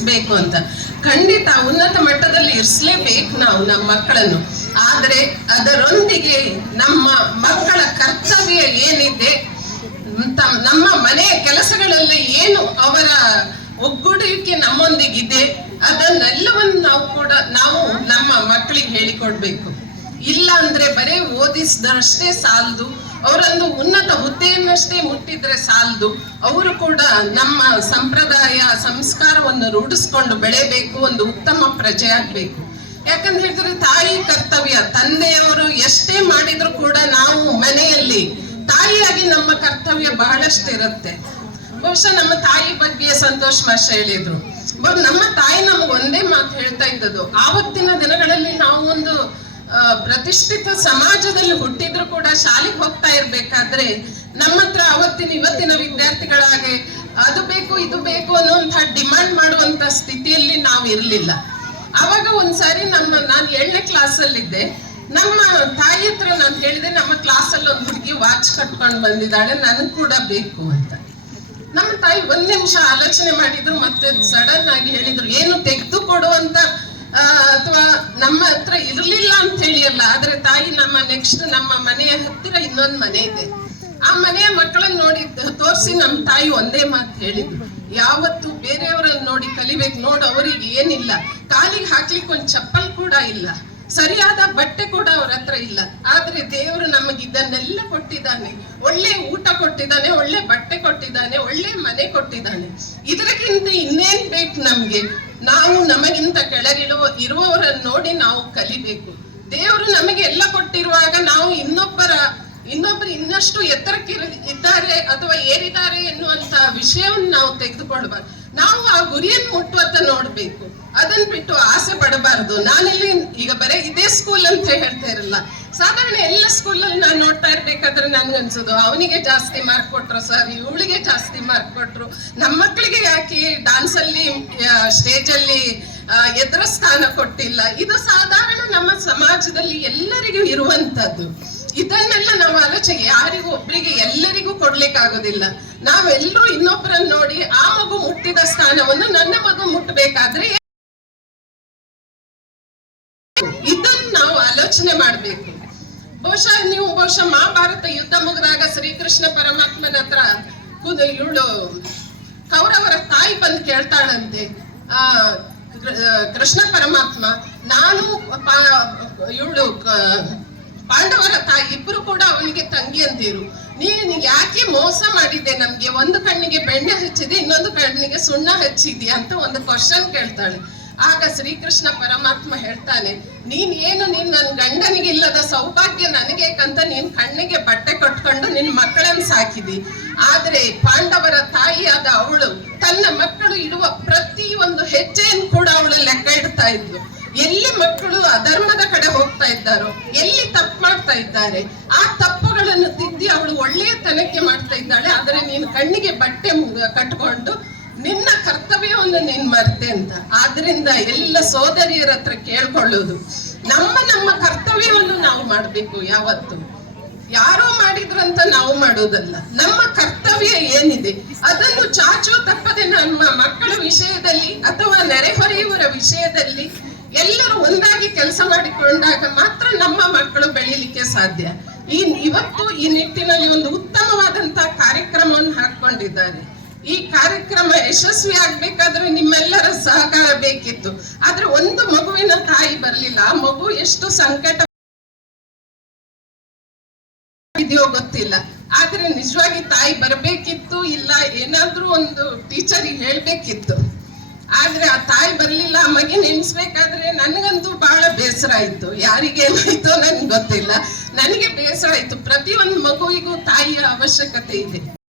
ಇರಿಸ್ಬೇಕು ಅಂತ. ಖಂಡಿತ ಉನ್ನತ ಮಟ್ಟದಲ್ಲಿ ಇರಿಸಲೇಬೇಕು ನಾವು ನಮ್ಮ ಮಕ್ಕಳನ್ನು. ಆದರೆ ಅದರೊಂದಿಗೆ ನಮ್ಮ ಮಕ್ಕಳ ಕರ್ತವ್ಯ ಏನಿದೆ ನಮ್ಮ ಮನೆಯ ಕೆಲಸಗಳಲ್ಲಿ ಏನು ಅವರ ಒಗ್ಗೂಡುವಿಕೆ ನಮ್ಮೊಂದಿಗಿದೆ, ಅದನ್ನೆಲ್ಲವನ್ನು ನಾವು ಕೂಡ ನಾವು ನಮ್ಮ ಮಕ್ಕಳಿಗೆ ಹೇಳಿಕೊಡ್ಬೇಕು. ಇಲ್ಲ ಅಂದ್ರೆ ಬರೀ ಓದಿಸಿದಷ್ಟೇ ಸಾಲದು ಅವರೊಂದು ಉನ್ನತ ಹುದ್ದೆಯನ್ನಷ್ಟೇ ಮುಟ್ಟಿದ್ರೆ ಸಾಲದು. ಅವರು ಕೂಡ ನಮ್ಮ ಸಂಪ್ರದಾಯ, ಸಂಸ್ಕಾರವನ್ನು ರೂಢಿಸ್ಕೊಂಡು ಬೆಳೆಯಬೇಕು, ಒಂದು ಉತ್ತಮ ಪ್ರಜೆ ಆಗ್ಬೇಕು. ಯಾಕಂತ ಹೇಳಿದ್ರೆ ತಾಯಿ ಕರ್ತವ್ಯ, ತಂದೆಯವರು ಎಷ್ಟೇ ಮಾಡಿದ್ರು ಕೂಡ ನಾವು ಮನೆಯಲ್ಲಿ ತಾಯಿಯಾಗಿ ನಮ್ಮ ಕರ್ತವ್ಯ ಬಹಳಷ್ಟಿರುತ್ತೆ ಬಹುಶಃ ನಮ್ಮ ತಾಯಿ ಬಗ್ಗೆ ಸಂತೋಷ್ ಮಾಷ ಹೇಳಿದ್ರು. ನಮ್ಮ ತಾಯಿ ನಮ್ಗೆ ಒಂದೇ ಮಾತು ಹೇಳ್ತಾ ಇದ್ದದ್ದು, ಆವತ್ತಿನ ದಿನಗಳಲ್ಲಿ ನಾವು ಒಂದು ಪ್ರತಿಷ್ಠಿತ ಸಮಾಜದಲ್ಲಿ ಹುಟ್ಟಿದ್ರು ಕೂಡ ಶಾಲೆಗೆ ಹೋಗ್ತಾ ಇರ್ಬೇಕಾದ್ರೆ ನಮ್ಮ ಹತ್ರ ಅವತ್ತಿನ ಇವತ್ತಿನ ವಿದ್ಯಾರ್ಥಿಗಳಾಗೆ ಅದು ಬೇಕು, ಇದು ಬೇಕು ಅನ್ನುವಂತ ಡಿಮಾಂಡ್ ಮಾಡುವಂತ ಸ್ಥಿತಿಯಲ್ಲಿ ನಾವು ಇರ್ಲಿಲ್ಲ. ಅವಾಗ ಒಂದ್ಸಾರಿ ನಮ್ಮ, ನಾನು ಏಳನೇ ಕ್ಲಾಸ್ ಅಲ್ಲಿದ್ದೆ. ನಮ್ಮ ತಾಯಿ ಹತ್ರ ನಾನು ಹೇಳಿದೆ ನಮ್ಮ ಕ್ಲಾಸ್ ಅಲ್ಲಿ ಒಂದು ಹುಡುಗಿ ವಾಚ್ ಕಟ್ಕೊಂಡು ಬಂದಿದ್ದಾಳೆ, ನನಗ್ ಕೂಡ ಬೇಕು ಅಂತ. ನಮ್ಮ ತಾಯಿ ಒಂದ್ ನಿಮಿಷ ಆಲೋಚನೆ ಮಾಡಿದ್ರು, ಮತ್ತೆ ಸಡನ್ ಆಗಿ ಹೇಳಿದ್ರು, ಏನು ತೆಗೆದು ಕೊಡುವಂತ ಅಥವಾ ನಮ್ಮ ಹತ್ರ ಇರ್ಲಿಲ್ಲ ಅಂತ ಹೇಳಿ ಅಲ್ಲ ಆದ್ರೆ ತಾಯಿ ನಮ್ಮ ನೆಕ್ಸ್ಟ್ ನಮ್ಮ ಮನೆಯ ಹತ್ತಿರ ಇನ್ನೊಂದ್ ಮನೆ ಇದೆ. ಆ ಮನೆಯ ಮಕ್ಕಳನ್ನ ನೋಡಿ ತೋರಿಸಿ ನಮ್ಮ ತಾಯಿ ಒಂದೇ ಮಾತು ಹೇಳಿದ್ರು ಯಾವತ್ತು ಬೇರೆಯವರನ್ನ ನೋಡಿ ಕಲಿಬೇಕು, ನೋಡು, ಅವರಿಗೆ ಏನಿಲ್ಲ. ಕಾಲಿಗೆ ಹಾಕ್ಲಿಕ್ಕೆ ಒಂದು ಚಪ್ಪಲ್ ಕೂಡ ಇಲ್ಲ. ಸರಿಯಾದ ಬಟ್ಟೆ ಕೂಡ ಅವ್ರ ಹತ್ರ ಇಲ್ಲ. ಆದ್ರೆ ದೇವರು ನಮಗೆ ಇದನ್ನೆಲ್ಲ ಕೊಟ್ಟಿದ್ದಾನೆ. ಒಳ್ಳೆ ಊಟ ಕೊಟ್ಟಿದ್ದಾನೆ, ಒಳ್ಳೆ ಬಟ್ಟೆ ಕೊಟ್ಟಿದ್ದಾನೆ, ಒಳ್ಳೆ ಮನೆ ಕೊಟ್ಟಿದ್ದಾನೆ. ಇದಕ್ಕಿಂತ ಇನ್ನೇನ್ ಬೇಕು ನಮ್ಗೆ? ನಾವು ನಮಗಿಂತ ಕೆಳಗಿಳುವ ಇರುವವರನ್ನ ನೋಡಿ ನಾವು ಕಲಿಬೇಕು. ದೇವರು ನಮಗೆ ಎಲ್ಲ ಇನ್ನೊಬ್ರು ಇನ್ನಷ್ಟು ಎತ್ತರಕ್ಕೆ ಇದ್ದಾರೆ ಅಥವಾ ಏರಿದ್ದಾರೆ ಎನ್ನುವಂತ ವಿಷಯವನ್ನು ನಾವು ತೆಗೆದುಕೊಳ್ಬಾರ್ದು ನಾವು ಆ ಗುರಿಯನ್ನು ಮುಟ್ಟುವತ್ತ ನೋಡ್ಬೇಕು. ಅದನ್ನ ಬಿಟ್ಟು ಆಸೆ ಪಡಬಾರ್ದು. ನಾನಿಲ್ಲಿ ಈಗ ಬರೀ ಇದೇ ಸ್ಕೂಲ್ ಅಂತ ಹೇಳ್ತಾ ಇರಲ್ಲ. ಸಾಧಾರಣ ಎಲ್ಲ ಸ್ಕೂಲಲ್ಲಿ ನಾನು ನೋಡ್ತಾ ಇರ್ಬೇಕಾದ್ರೆ ನನ್ಗನ್ಸೋದು ಅವನಿಗೆ ಜಾಸ್ತಿ ಮಾರ್ಕ್ ಕೊಟ್ರು ಸರ್ ಇವಳಿಗೆ ಜಾಸ್ತಿ ಮಾರ್ಕ್ ಕೊಟ್ರು. ನಮ್ಮ ಮಕ್ಕಳಿಗೆ ಯಾಕೆ ಡಾನ್ಸ್ ಅಲ್ಲಿ ಸ್ಟೇಜ್ ಅಲ್ಲಿ ಎದುರು ಸ್ಥಾನ ಕೊಟ್ಟಿಲ್ಲ? ಇದು ಸಾಧಾರಣ ನಮ್ಮ ಸಮಾಜದಲ್ಲಿ ಎಲ್ಲರಿಗೂ ಇರುವಂತದ್ದು. ಇದನ್ನೆಲ್ಲ ನಮ್ಮ ಆಲೋಚನೆ ಯಾರಿಗೂ ಒಬ್ರಿಗೆ ಎಲ್ಲರಿಗೂ ಕೊಡ್ಲಿಕ್ಕಾಗೋದಿಲ್ಲ. ನಾವೆಲ್ಲರೂ ಇನ್ನೊಬ್ಬರನ್ನ ನೋಡಿ ಆ ಮಗು ಮುಟ್ಟಿದ ಸ್ಥಾನವನ್ನು ನನ್ನ ಮಗು ಮುಟ್ಟಬೇಕಾದ್ರೆ ಇದನ್ನ ನಾವು ಆಲೋಚನೆ ಮಾಡ್ಬೇಕು. ಬಹುಶಃ ನೀವು ಬಹುಶಃ ಮಹಾಭಾರತ ಯುದ್ಧ ಮುಗಿದಾಗ ಶ್ರೀಕೃಷ್ಣ ಪರಮಾತ್ಮನ ಹತ್ರ ಇವಳು ಕೌರವರ ತಾಯಿ ಬಂದು ಕೇಳ್ತಾಳಂತೆ, ಆ ಕೃಷ್ಣ ಪರಮಾತ್ಮ, ನಾನು ಇವಳು ಪಾಂಡವರ ತಾಯಿ ಇಬ್ರು ಕೂಡ ಅವನಿಗೆ ತಂಗಿ ಅಂತೀರು ನೀನು ಯಾಕೆ ಮೋಸ ಮಾಡಿದೆ? ನಮ್ಗೆ ಒಂದು ಕಣ್ಣಿಗೆ ಬೆಣ್ಣೆ ಹಚ್ಚಿದೆ, ಇನ್ನೊಂದು ಕಣ್ಣಿಗೆ ಸುಣ್ಣ ಹಚ್ಚಿದ್ಯಾ ಅಂತ ಒಂದು ಕ್ವಶನ್ ಕೇಳ್ತಾಳೆ. ಆಗ ಶ್ರೀಕೃಷ್ಣ ಪರಮಾತ್ಮ ಹೇಳ್ತಾನೆ, ನೀನ್ ಏನು ನೀನ್ ನನ್ ಗಂಡನಿಗೆ ಇಲ್ಲದ ಸೌಭಾಗ್ಯ ನನಗೆ ಕಂತ ನೀನ್ ಕಣ್ಣಿಗೆ ಬಟ್ಟೆ ಕಟ್ಕೊಂಡು ನಿನ್ ಮಕ್ಕಳನ್ನ ಸಾಕಿದಿ. ಆದ್ರೆ ಪಾಂಡವರ ತಾಯಿಯಾದ ಅವಳು ತನ್ನ ಮಕ್ಕಳು ಇಡುವ ಪ್ರತಿ ಒಂದು ಹೆಜ್ಜೆಯನ್ನು ಕೂಡ ಅವಳು ಲೆಕ್ಕ ಇಡ್ತಾ ಇದ್ಲು. ಎಲ್ಲಿ ಮಕ್ಕಳು ಅಧರ್ಮದ ಕಡೆ ಹೋಗ್ತಾ ಇದ್ದಾರೋ, ಎಲ್ಲಿ ತಪ್ಪು ಮಾಡ್ತಾ ಇದ್ದಾರೆ, ಆ ತಪ್ಪುಗಳನ್ನು ತಿದ್ದಿ ಅವಳು ಒಳ್ಳೆಯ ತನಕ್ಕೆ ಮಾಡ್ತಾ ಇದ್ದಾಳೆ, ಆದರೆ ನೀನು ಕಣ್ಣಿಗೆ ಬಟ್ಟೆ ಕಟ್ಕೊಂಡು ನಿನ್ನ ಕರ್ತವ್ಯವನ್ನು ನೀನ್ ಮರ್ತೆ ಅಂತ. ಆದ್ರಿಂದ ಎಲ್ಲ ಸೋದರಿಯರ ಹತ್ರ ಕೇಳ್ಕೊಳ್ಳೋದು, ನಮ್ಮ ನಮ್ಮ ಕರ್ತವ್ಯವನ್ನು ನಾವು ಮಾಡ್ಬೇಕು ಯಾವತ್ತು. ಯಾರೋ ಮಾಡಿದ್ರಂತ ನಾವು ಮಾಡೋದಲ್ಲ. ನಮ್ಮ ಕರ್ತವ್ಯ ಏನಿದೆ? ಅದನ್ನು ಚಾಚು ತಪ್ಪದೆ ನಮ್ಮ ಮಕ್ಕಳ ವಿಷಯದಲ್ಲಿ ಅಥವಾ ನೆರೆಹೊರೆಯವರ ವಿಷಯದಲ್ಲಿ ಎಲ್ಲರೂ ಒಂದಾಗಿ ಕೆಲಸ ಮಾಡಿಕೊಂಡಾಗ ಮಾತ್ರ ನಮ್ಮ ಮಕ್ಕಳು ಬೆಳೀಲಿಕ್ಕೆ ಸಾಧ್ಯ. ಈ ಇವತ್ತು ಈ ನಿಟ್ಟಿನಲ್ಲಿ ಒಂದು ಉತ್ತಮವಾದಂತಹ ಕಾರ್ಯಕ್ರಮವನ್ನು ಹಾಕೊಂಡಿದ್ದಾರೆ ಈ ಕಾರ್ಯಕ್ರಮ ಯಶಸ್ವಿ ಆಗ್ಬೇಕಾದ್ರೆ ನಿಮ್ಮೆಲ್ಲರ ಸಹಕಾರ ಬೇಕಿತ್ತು. ಆದ್ರೆ ಒಂದು ಮಗುವಿನ ತಾಯಿ ಬರಲಿಲ್ಲ. ಆ ಮಗು ಎಷ್ಟು ಸಂಕಟ ಇದೆಯೋ ಗೊತ್ತಿಲ್ಲ. ಆದ್ರೆ ನಿಜವಾಗಿ ತಾಯಿ ಬರಬೇಕಿತ್ತು, ಇಲ್ಲ ಏನಾದ್ರೂ ಒಂದು ಟೀಚರ್ ಹೇಳ್ಬೇಕಿತ್ತು. ಆದ್ರೆ ಆ ತಾಯಿ ಬರ್ಲಿಲ್ಲ ಮಗಿ ನೆನ್ಸ್ಬೇಕಾದ್ರೆ ನನಗಂತೂ ಬಹಳ ಬೇಸರ ಆಯ್ತು. ಯಾರಿಗೇನಾಯ್ತೋ ನನ್ಗೆ ಗೊತ್ತಿಲ್ಲ. ನನಗೆ ಬೇಸರ ಆಯ್ತು. ಪ್ರತಿಯೊಂದು ಮಗುವಿಗೂ ತಾಯಿಯ ಅವಶ್ಯಕತೆ ಇದೆ.